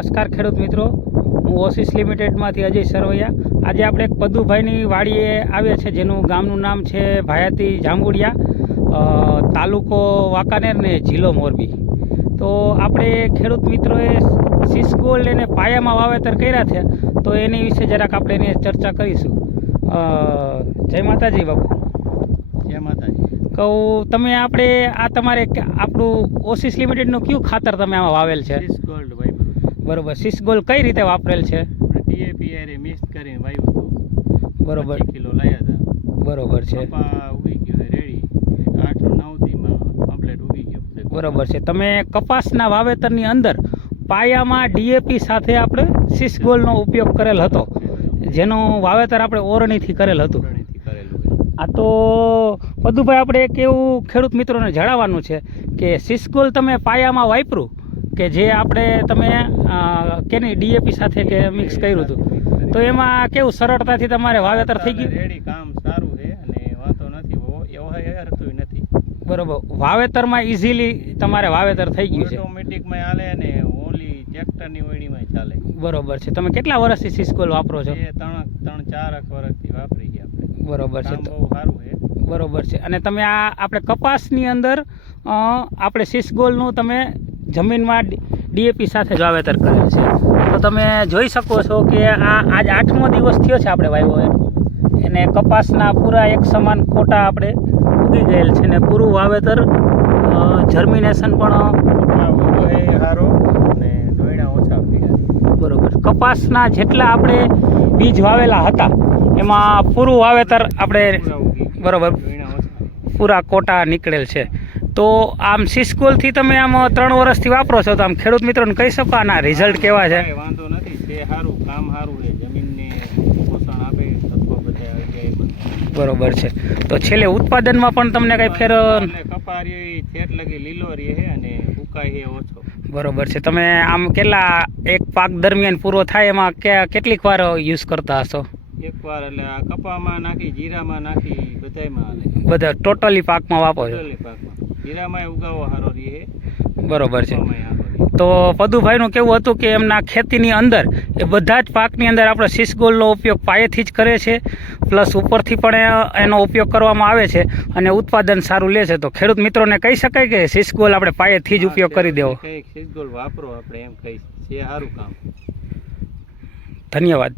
નમસ્કાર ખેડૂત મિત્રો, હું ઓસિસ લિમિટેડમાંથી અજય સરવૈયા. આજે આપણે એક પદુભાઈની વાડીએ આવ્યા છે, જેનું ગામનું નામ છે ભાયાતી જાંબુડિયા, તાલુકો વાંકાનેર ને જિલ્લો મોરબી. તો આપણે ખેડૂત મિત્રોએ સિસ ગોલ્ડ એને પાયામાં વાવેતર કર્યા છે, તો એની વિશે જરાક આપણે એની ચર્ચા કરીશું. જય માતાજી બાપુ. જય માતાજી. કહું તમે આપણે આ તમારે આપણું ઓસિસ લિમિટેડનું કયું ખાતર તમે આમાં વાવેલ છે? સિસ ગોલ્ડ વાવ્યું. બરોબર. સિસ ગોલ્ડ કઈ રીતે વાપરેલ છે? ડીએપી આરે મિક્સ કરીને વાવ્યું હતું. બરોબર. 25 કિલો લાયા હતા. બરોબર છે. કપા ઉગી ગયો રેડી. 8-9 દીમાં કમ્પ્લીટ ઉગી ગયો. બરોબર છે. તમે કપાસના વાવેતરની અંદર પાયામાં ડીએપી સાથે આપણે સિસ ગોલ્ડનો ઉપયોગ કરેલ હતો, જેનું વાવેતર આપણે ઓરણીથી કરેલ હતું. આ તો પદુભાઈ આપણે એક એવું ખેડૂત મિત્રોને જણાવવાનું છે કે સિસ ગોલ્ડ તમે પાયામાં વાપરું કે જે આપણે તમે કેની ડીએપી સાથે કે મિક્સ કર્યું હતું, તો એમાં કેવું સરળતાથી તમારે વાવેતર થઈ ગયું? રેડી, કામ સારું છે અને વાંધો નથી, એવો હરતું નથી. બરોબર. વાવેતરમાં ઇઝીલી તમારે વાવેતર થઈ ગયું છે. ઓટોમેટિકમાં હાલે અને ઓલી ટ્રેક્ટરની વણીમાં ચાલે. બરોબર છે. તમે કેટલા વર્ષથી સિસ ગોલ્ડ વાપરો છો? 3-4 વર્ષથી વાપરી ગયા આપણે. બરોબર છે. બહુ સારું છે. બરોબર છે. અને તમે આ આપણે કપાસની અંદર આપણે સિસ ગોલ્ડનું તમે જમીનમાં ડીએપી સાથે જ વાવેતર કરેલ છે. તો તમે જોઈ શકો છો કે આ આજ 8મો દિવસ થયો છે આપણે વાવ્યો એને કપાસના પૂરા એક સમાન કોટા આપણે ઉગી ગયેલ છે ને પૂરું વાવેતર જર્મિનેશન પણ સારો અને દોયણા ઓછા પીડા. બરોબર. કપાસના જેટલા આપણે બીજ વાવેલા હતા એમાં પૂરું વાવેતર આપણે બરોબર પૂરા કોટા નીકળેલ છે. તો આમ સિસ ગોલ્ડથી તમે આમ 3 વર્ષથી વાપરો છો, તો આમ ખેડૂત મિત્રોને કહી શકો આના રિઝલ્ટ કેવા છે? વાંધો નથી, તે સારું, કામ સારું છે, જમીનને પોષણ આપે, તત્વો બધા. બરોબર છે. તો છેલ્લે ઉત્પાદનમાં પણ તમને કઈ ફેર? કપારી છેટ લગી લીલો રહે છે અને ઉકાઈ છે ઓછો. બરોબર છે. તમે આમ કેટલા એક પાક દરમિયાન પૂરો થાય એમાં કેટલીક વાર યુઝ કરતા હશો? એકવાર એટલે આ કપામાં નાખી, જીરામાં નાખી, બધાયમાં હાલે. બધા ટોટલી પાકમાં વાપરો છો? ટોટલી પાકમાં. જીરામાં ઉગાવો સારો રહે. બરોબર છે. તો પદુભાઈનું કેવું હતું કે એમના ખેતીની અંદર એ બધા જ પાકની અંદર આપણે સિસ ગોલ્ડનો ઉપયોગ પાયેથી જ કરે છે, પ્લસ ઉપરથી પણ એનો ઉપયોગ કરવામાં આવે છે અને ઉત્પાદન સારું લે છે. તો ખેડૂત મિત્રોને કહી શકાય કે સિસ ગોલ્ડ આપણે પાયેથી જ ઉપયોગ કરી દેવો? સિસ ગોલ્ડ વાપરો આપણે એમ કહી, છે સારું કામ. ધન્યવાદ.